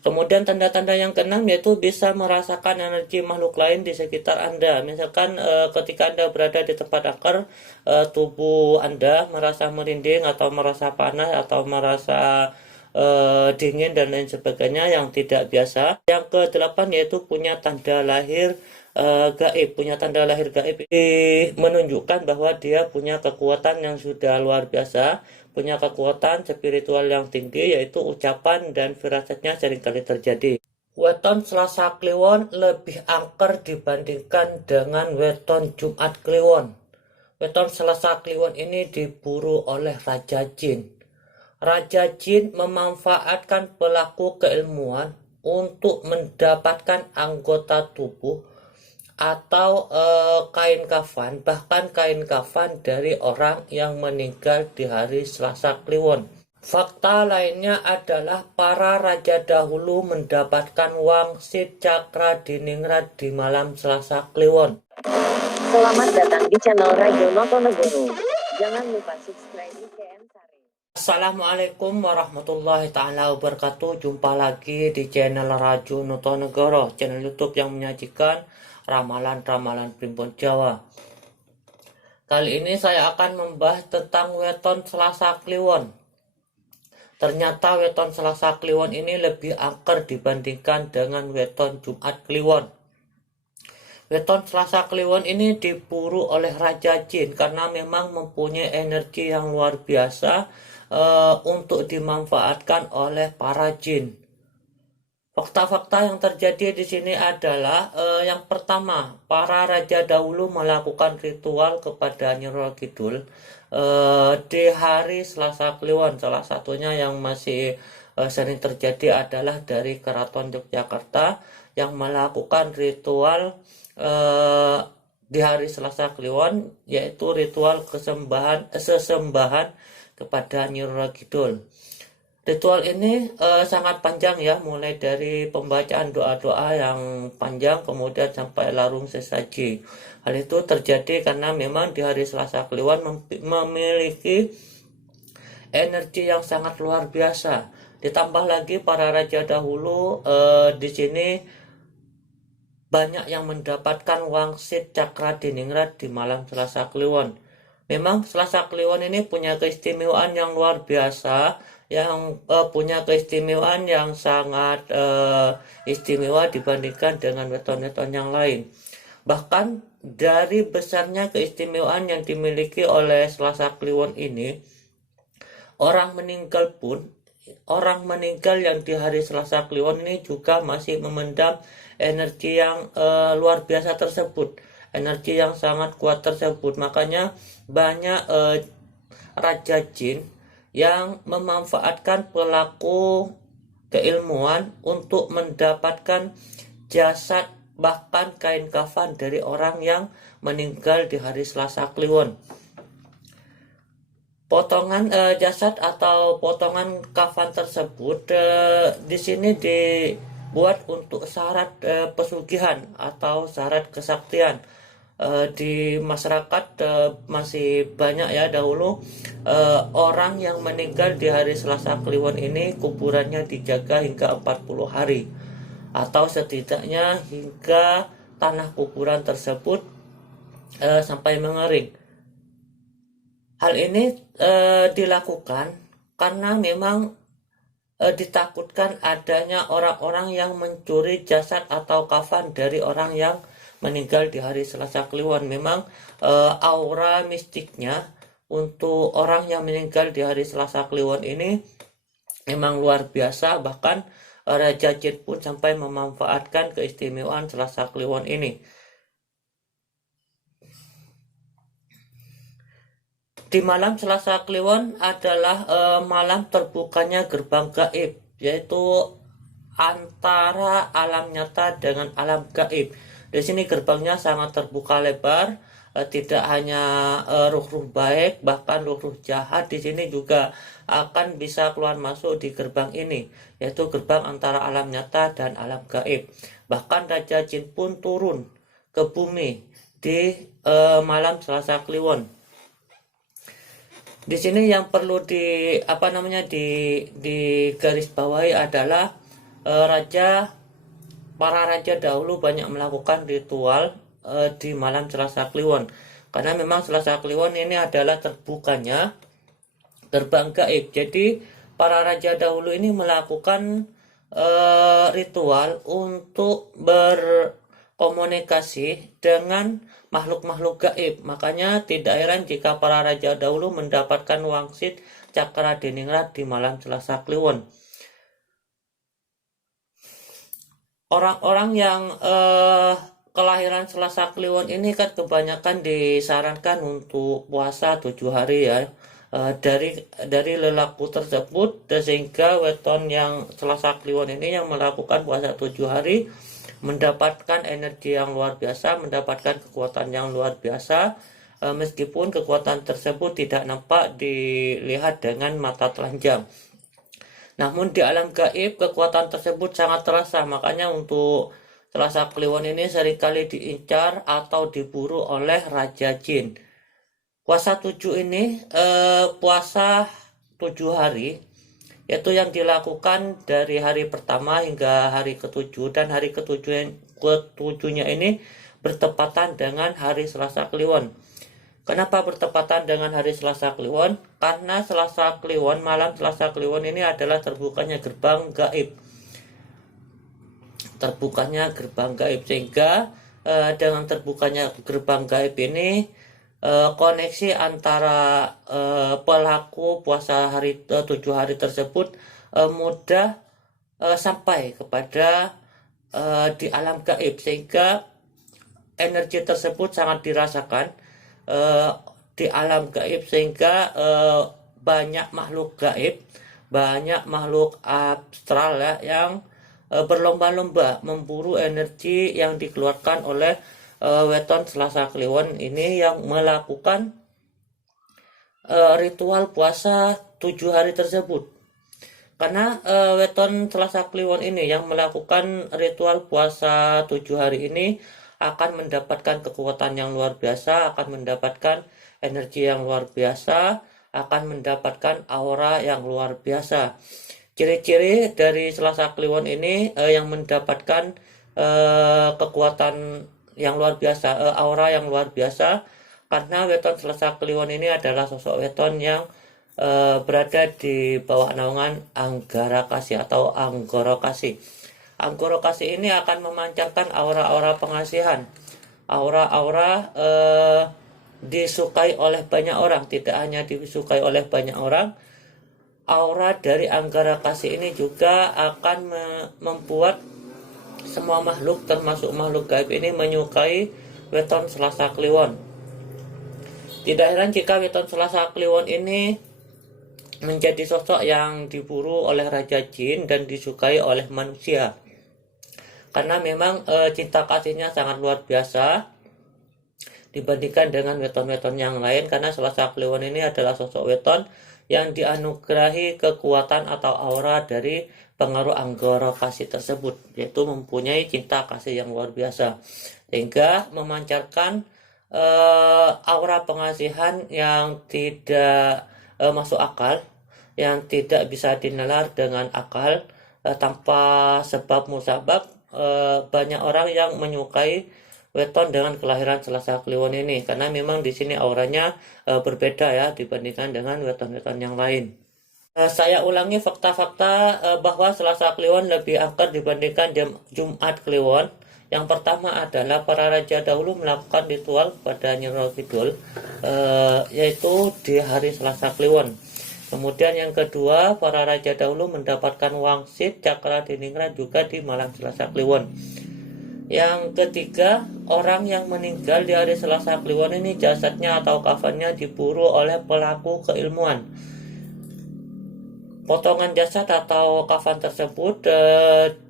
Kemudian tanda-tanda yang keenam yaitu bisa merasakan energi makhluk lain di sekitar Anda. Misalkan ketika Anda berada di tempat angker, tubuh Anda merasa merinding atau merasa panas atau merasa dingin dan lain sebagainya yang tidak biasa. Yang kedelapan yaitu punya tanda lahir gaib. Punya tanda lahir gaib ini menunjukkan bahwa dia punya kekuatan yang sudah luar biasa, punya kekuatan spiritual yang tinggi, yaitu ucapan dan firasatnya seringkali terjadi. Weton Selasa Kliwon lebih angker dibandingkan dengan weton Jumat Kliwon. Weton Selasa Kliwon ini diburu oleh Raja Jin. Raja Jin memanfaatkan pelaku keilmuan untuk mendapatkan anggota tubuh atau kain kafan, bahkan kain kafan dari orang yang meninggal di hari Selasa Kliwon. Fakta lainnya adalah para raja dahulu mendapatkan wangsit cakra diningrat di malam Selasa Kliwon. Selamat datang di channel Rajo Notonegoro. Jangan lupa subscribe di KN Sari. Assalamualaikum warahmatullahi ta'ala wabarakatuh. Jumpa lagi di channel Rajo Notonegoro, channel YouTube yang menyajikan ramalan-ramalan primbon Jawa. Kali ini saya akan membahas tentang weton Selasa Kliwon. Ternyata weton Selasa Kliwon ini lebih angker dibandingkan dengan weton Jumat Kliwon. Weton Selasa Kliwon ini diburu oleh Raja Jin karena memang mempunyai energi yang luar biasa untuk dimanfaatkan oleh para jin. Fakta-fakta yang terjadi di sini adalah yang pertama, para raja dahulu melakukan ritual kepada Nyi Roro Kidul di hari Selasa Kliwon. Salah satunya yang masih sering terjadi adalah dari Keraton Yogyakarta yang melakukan ritual di hari Selasa Kliwon, yaitu ritual sesembahan kepada Nyi Roro Kidul. Ritual ini sangat panjang ya, mulai dari pembacaan doa-doa yang panjang kemudian sampai larung sesaji. Hal itu terjadi karena memang di hari Selasa Kliwon memiliki energi yang sangat luar biasa. Ditambah lagi para raja dahulu di sini banyak yang mendapatkan wangsit cakra diningrat di malam Selasa Kliwon. Memang Selasa Kliwon ini punya keistimewaan yang luar biasa, yang punya keistimewaan yang sangat istimewa dibandingkan dengan weton-weton yang lain. Bahkan dari besarnya keistimewaan yang dimiliki oleh Selasa Kliwon ini, orang meninggal yang di hari Selasa Kliwon ini juga masih memendam energi yang luar biasa tersebut, energi yang sangat kuat tersebut. Makanya banyak Raja Jin yang memanfaatkan pelaku keilmuan untuk mendapatkan jasad bahkan kain kafan dari orang yang meninggal di hari Selasa Kliwon. Potongan jasad atau potongan kafan tersebut di sini dibuat untuk syarat pesugihan atau syarat kesaktian. Di masyarakat masih banyak ya dahulu orang yang meninggal di hari Selasa Kliwon ini kuburannya dijaga hingga 40 hari atau setidaknya hingga tanah kuburan tersebut sampai mengering. Hal ini dilakukan karena memang ditakutkan adanya orang-orang yang mencuri jasad atau kafan dari orang yang meninggal di hari Selasa Kliwon. Memang aura mistiknya untuk orang yang meninggal di hari Selasa Kliwon ini memang luar biasa. Bahkan Raja Jin pun sampai memanfaatkan keistimewaan Selasa Kliwon ini. Di malam Selasa Kliwon adalah malam terbukanya gerbang gaib, yaitu antara alam nyata dengan alam gaib. Di sini gerbangnya sangat terbuka lebar, tidak hanya ruh-ruh baik, bahkan ruh-ruh jahat di sini juga akan bisa keluar masuk di gerbang ini, yaitu gerbang antara alam nyata dan alam gaib. Bahkan Raja Jin pun turun ke bumi di malam Selasa Kliwon. Di sini yang perlu di garis bawahi adalah para raja dahulu banyak melakukan ritual di malam Selasa Kliwon, karena memang Selasa Kliwon ini adalah terbukanya gerbang gaib. Jadi para raja dahulu ini melakukan ritual untuk berkomunikasi dengan makhluk-makhluk gaib. Makanya tidak heran jika para raja dahulu mendapatkan wangsit cakra diningrat di malam Selasa Kliwon. Orang-orang yang kelahiran Selasa Kliwon ini kan kebanyakan disarankan untuk puasa 7 hari ya. Dari lelaku tersebut, sehingga weton yang Selasa Kliwon ini yang melakukan puasa 7 hari mendapatkan energi yang luar biasa, mendapatkan kekuatan yang luar biasa, meskipun kekuatan tersebut tidak nampak dilihat dengan mata telanjang. Namun di alam gaib kekuatan tersebut sangat terasa. Makanya untuk Selasa Kliwon ini seringkali diincar atau diburu oleh Raja Jin. Puasa 7 ini puasa 7 hari, yaitu yang dilakukan dari hari pertama hingga hari ke-7, dan hari ke-7-nya ini bertepatan dengan hari Selasa Kliwon. Kenapa bertepatan dengan hari Selasa Kliwon? Karena Selasa Kliwon, malam Selasa Kliwon ini adalah terbukanya gerbang gaib. Sehingga dengan terbukanya gerbang gaib ini, koneksi antara pelaku puasa 7 hari tersebut mudah sampai kepada di alam gaib, sehingga energi tersebut sangat dirasakan di alam gaib, sehingga banyak makhluk gaib, banyak makhluk astral ya, yang berlomba-lomba memburu energi yang dikeluarkan oleh weton Selasa Kliwon ini yang melakukan ritual puasa 7 hari tersebut. Karena weton Selasa Kliwon ini yang melakukan ritual puasa 7 hari ini akan mendapatkan kekuatan yang luar biasa, akan mendapatkan energi yang luar biasa, akan mendapatkan aura yang luar biasa. Ciri-ciri dari Selasa Kliwon ini yang mendapatkan kekuatan yang luar biasa, aura yang luar biasa, karena weton Selasa Kliwon ini adalah sosok weton yang berada di bawah naungan Anggara Kasih atau Anggoro Kasih. Anggoro Kasih ini akan memancarkan aura-aura pengasihan, aura-aura disukai oleh banyak orang. Tidak hanya disukai oleh banyak orang, aura dari Anggara Kasih ini juga akan membuat semua makhluk, termasuk makhluk gaib ini, menyukai weton Selasa Kliwon. Tidak heran jika weton Selasa Kliwon ini menjadi sosok yang diburu oleh Raja Jin dan disukai oleh manusia, karena memang cinta kasihnya sangat luar biasa dibandingkan dengan weton-weton yang lain. Karena Selasa Kliwon ini adalah sosok weton yang dianugerahi kekuatan atau aura dari pengaruh Anggoro Kasih tersebut, yaitu mempunyai cinta kasih yang luar biasa, sehingga memancarkan aura pengasihan yang tidak masuk akal, yang tidak bisa dinalar dengan akal, tanpa sebab musabab. Banyak orang yang menyukai weton dengan kelahiran Selasa Kliwon ini, karena memang di sini auranya berbeda ya dibandingkan dengan weton-weton yang lain. Saya ulangi fakta-fakta bahwa Selasa Kliwon lebih angker dibandingkan Jumat Kliwon. Yang pertama adalah para raja dahulu melakukan ritual pada Nyi Roro Kidul, yaitu di hari Selasa Kliwon. Kemudian yang kedua, para raja dahulu mendapatkan wangsit cakra diningrat juga di malam Selasa Kliwon. Yang ketiga, orang yang meninggal di hari Selasa Kliwon ini jasadnya atau kafannya diburu oleh pelaku keilmuan. Potongan jasad atau kafan tersebut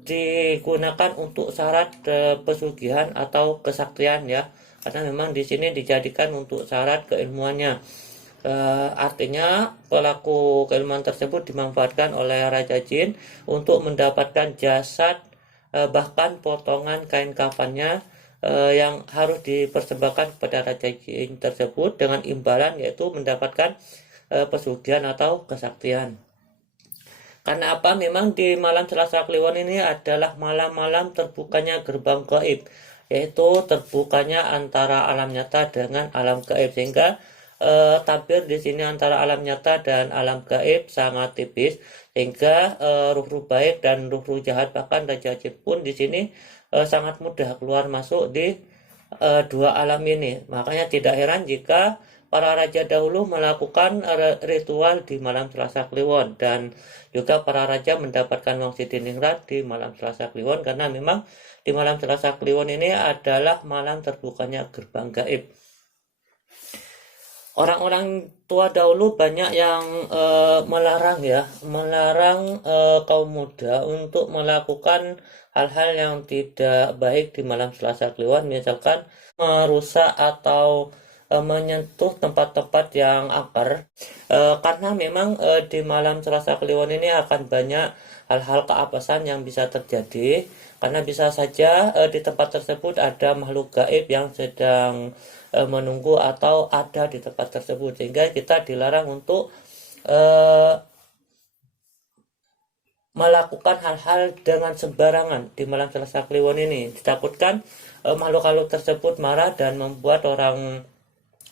digunakan untuk syarat pesugihan atau kesaktian ya, karena memang di sini dijadikan untuk syarat keilmuannya. Artinya pelaku keilmuan tersebut dimanfaatkan oleh Raja Jin untuk mendapatkan jasad, bahkan potongan kain kafannya yang harus dipersembahkan kepada Raja Jin tersebut dengan imbalan, yaitu mendapatkan pesugihan atau kesaktian. Karena apa? Memang di malam Selasa Kliwon ini adalah malam-malam terbukanya gerbang gaib, yaitu terbukanya antara alam nyata dengan alam gaib, sehingga tabir di sini antara alam nyata dan alam gaib sangat tipis, sehingga ruh-ruh baik dan ruh-ruh jahat bahkan raja jin pun di sini sangat mudah keluar masuk di dua alam ini. Makanya tidak heran jika para raja dahulu melakukan ritual di malam Selasa Kliwon, dan juga para raja mendapatkan wangsit diningrat di malam Selasa Kliwon, karena memang di malam Selasa Kliwon ini adalah malam terbukanya gerbang gaib. Orang-orang tua dahulu banyak yang melarang kaum muda untuk melakukan hal-hal yang tidak baik di malam Selasa Kliwon, misalkan merusak atau menyentuh tempat-tempat yang angker, karena memang di malam Selasa Kliwon ini akan banyak hal-hal keapesan yang bisa terjadi, karena bisa saja di tempat tersebut ada makhluk gaib yang sedang menunggu atau ada di tempat tersebut, sehingga kita dilarang untuk melakukan hal-hal dengan sembarangan di malam Selasa Kliwon ini. Ditakutkan makhluk-makhluk tersebut marah dan membuat orang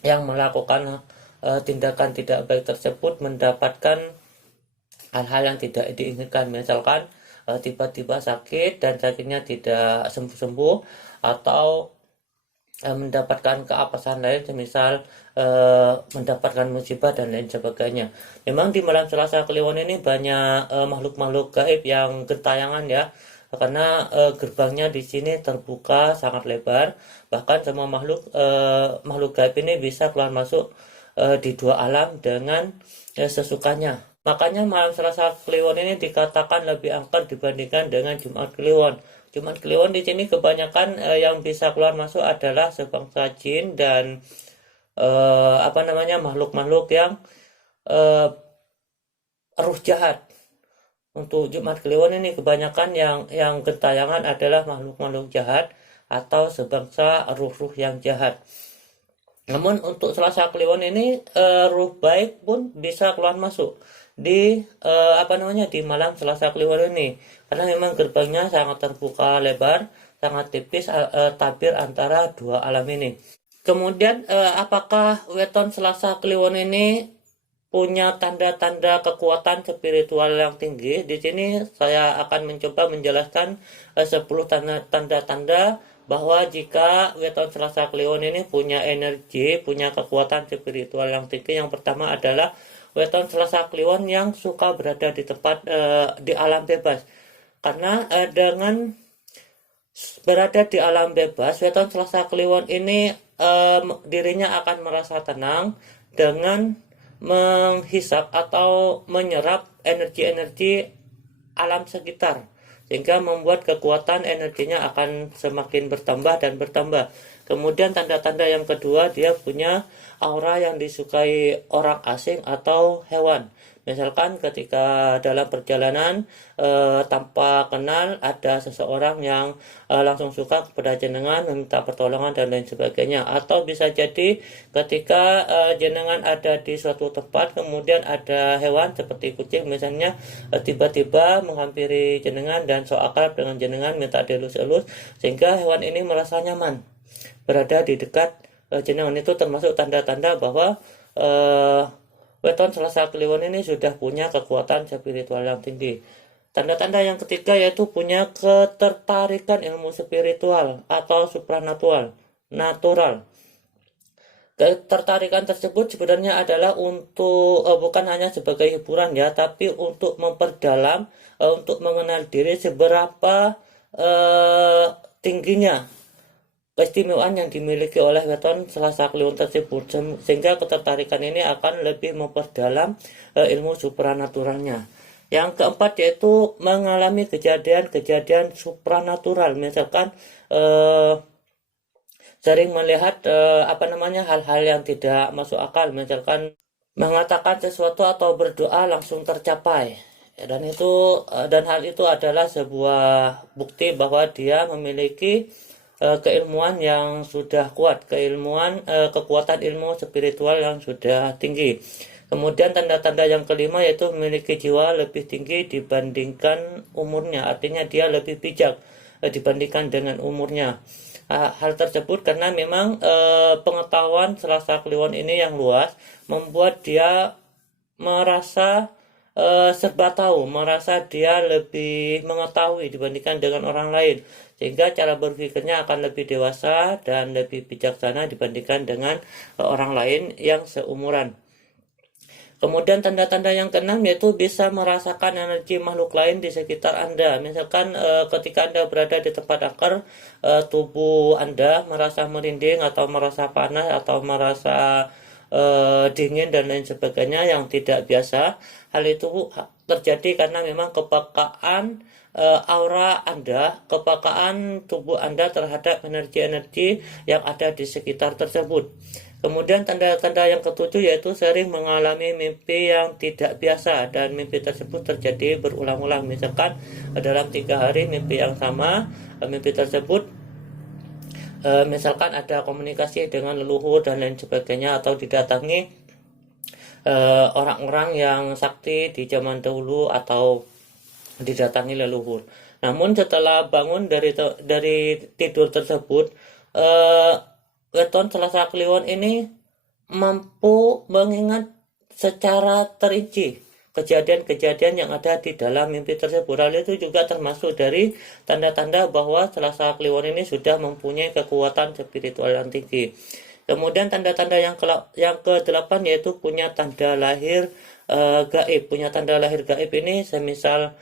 yang melakukan tindakan tidak baik tersebut mendapatkan hal-hal yang tidak diinginkan, misalkan tiba-tiba sakit dan sakitnya tidak sembuh-sembuh, atau mendapatkan keapesan lain, semisal mendapatkan musibah dan lain sebagainya. Memang di malam Selasa Kliwon ini banyak makhluk-makhluk gaib yang gentayangan ya, karena gerbangnya di sini terbuka sangat lebar, bahkan semua makhluk gaib ini bisa keluar masuk di dua alam dengan sesukanya. Makanya malam Selasa Kliwon ini dikatakan lebih angker dibandingkan dengan Jumat Kliwon. Jumat Kliwon di sini kebanyakan yang bisa keluar masuk adalah sebangsa jin dan makhluk-makhluk yang ruh jahat. Untuk Jumat Kliwon ini kebanyakan yang gentayangan adalah makhluk-makhluk jahat atau sebangsa ruh-ruh yang jahat. Namun untuk Selasa Kliwon ini ruh baik pun bisa keluar masuk di di malam Selasa Kliwon ini, karena memang gerbangnya sangat terbuka lebar, sangat tipis, tabir antara dua alam ini. Kemudian apakah weton Selasa Kliwon ini punya tanda-tanda kekuatan spiritual yang tinggi? Di sini saya akan mencoba menjelaskan 10 tanda-tanda bahwa jika weton Selasa Kliwon ini punya energi, punya kekuatan spiritual yang tinggi. Yang pertama adalah weton Selasa Kliwon yang suka berada di tempat di alam bebas, karena dengan berada di alam bebas, weton Selasa Kliwon ini dirinya akan merasa tenang dengan menghisap atau menyerap energi-energi alam sekitar, sehingga membuat kekuatan energinya akan semakin bertambah dan bertambah. Kemudian tanda-tanda yang kedua, dia punya aura yang disukai orang asing atau hewan. Misalkan ketika dalam perjalanan tanpa kenal ada seseorang yang langsung suka kepada jenengan, meminta pertolongan dan lain sebagainya. Atau bisa jadi ketika jenengan ada di suatu tempat, kemudian ada hewan seperti kucing misalnya tiba-tiba menghampiri jenengan dan so akrab dengan jenengan, minta dielus-elus, sehingga hewan ini merasa nyaman berada di dekat jenengan. Itu termasuk tanda-tanda bahwa weton Selasa Kliwon ini sudah punya kekuatan spiritual yang tinggi. Tanda-tanda yang ketiga yaitu punya ketertarikan ilmu spiritual atau supranatural, natural. Ketertarikan tersebut sebenarnya adalah untuk bukan hanya sebagai hiburan ya, tapi untuk memperdalam, untuk mengenal diri seberapa tingginya keistimewaan yang dimiliki oleh weton Selasa Kliwon tersebut, sehingga ketertarikan ini akan lebih memperdalam ilmu supranaturalnya. Yang keempat yaitu mengalami kejadian-kejadian supranatural, misalkan sering melihat hal-hal yang tidak masuk akal, misalkan mengatakan sesuatu atau berdoa langsung tercapai. Dan hal itu adalah sebuah bukti bahwa dia memiliki keilmuan yang sudah kuat, kekuatan ilmu spiritual yang sudah tinggi. Kemudian tanda-tanda yang kelima yaitu memiliki jiwa lebih tinggi dibandingkan umurnya, artinya dia lebih bijak dibandingkan dengan umurnya. Hal tersebut karena memang pengetahuan Selasa Kliwon ini yang luas membuat dia merasa serba tahu, merasa dia lebih mengetahui dibandingkan dengan orang lain, sehingga cara berpikirnya akan lebih dewasa dan lebih bijaksana dibandingkan dengan orang lain yang seumuran. Kemudian tanda-tanda yang keenam yaitu bisa merasakan energi makhluk lain di sekitar Anda. Misalkan ketika Anda berada di tempat angker, tubuh Anda merasa merinding atau merasa panas atau merasa dingin dan lain sebagainya yang tidak biasa. Hal itu terjadi karena memang kepekaan aura Anda, kepekaan tubuh Anda terhadap energi-energi yang ada di sekitar tersebut. Kemudian tanda-tanda yang ketujuh yaitu sering mengalami mimpi yang tidak biasa dan mimpi tersebut terjadi berulang-ulang. Misalkan dalam 3 hari mimpi yang sama, mimpi tersebut misalkan ada komunikasi dengan leluhur dan lain sebagainya atau didatangi orang-orang yang sakti di zaman dahulu atau didatangi leluhur. Namun setelah bangun dari tidur tersebut, weton Selasa Kliwon ini mampu mengingat secara terinci kejadian-kejadian yang ada di dalam mimpi tersebut. Hal itu juga termasuk dari tanda-tanda bahwa Selasa Kliwon ini sudah mempunyai kekuatan spiritual yang tinggi. Kemudian tanda-tanda yang ke-8 yaitu punya tanda lahir gaib. Punya tanda lahir gaib ini semisal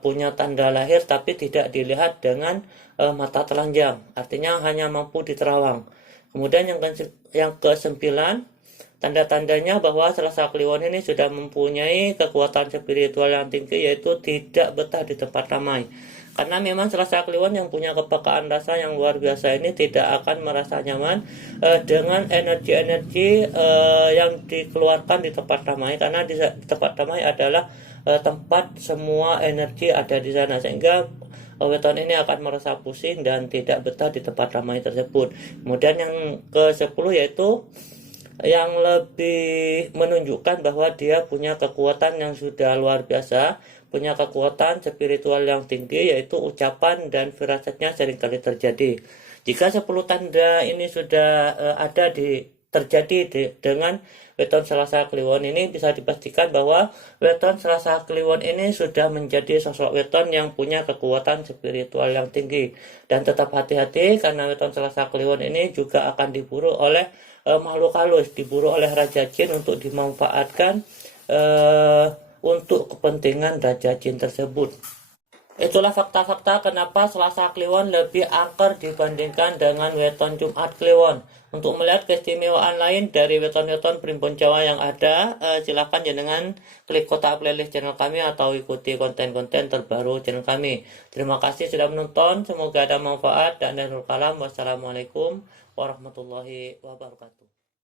punya tanda lahir tapi tidak dilihat dengan mata telanjang, artinya hanya mampu diterawang. Kemudian yang ke-9, tanda-tandanya bahwa Selasa Kliwon ini sudah mempunyai kekuatan spiritual yang tinggi yaitu tidak betah di tempat ramai. Karena memang Selasa Kliwon yang punya kepekaan rasa yang luar biasa ini tidak akan merasa nyaman dengan energi-energi yang dikeluarkan di tempat ramai, karena di tempat ramai adalah tempat semua energi ada di sana, sehingga weton ini akan merasa pusing dan tidak betah di tempat ramai tersebut. Kemudian yang ke-10 yaitu yang lebih menunjukkan bahwa dia punya kekuatan yang sudah luar biasa, punya kekuatan spiritual yang tinggi, yaitu ucapan dan firasatnya seringkali terjadi. Jika 10 tanda ini sudah terjadi dengan weton Selasa Kliwon ini, bisa dipastikan bahwa weton Selasa Kliwon ini sudah menjadi sosok weton yang punya kekuatan spiritual yang tinggi. Dan tetap hati-hati karena weton Selasa Kliwon ini juga akan diburu oleh makhluk halus, diburu oleh Raja Jin untuk dimanfaatkan untuk kepentingan Raja Jin tersebut. Itulah fakta-fakta kenapa Selasa Kliwon lebih angker dibandingkan dengan weton Jumat Kliwon. Untuk melihat keistimewaan lain dari weton-weton Primbon Jawa yang ada, silakan jenengan klik kotak playlist channel kami atau ikuti konten-konten terbaru channel kami. Terima kasih sudah menonton, semoga ada manfaat dan kalam. Wassalamualaikum warahmatullahi wabarakatuh.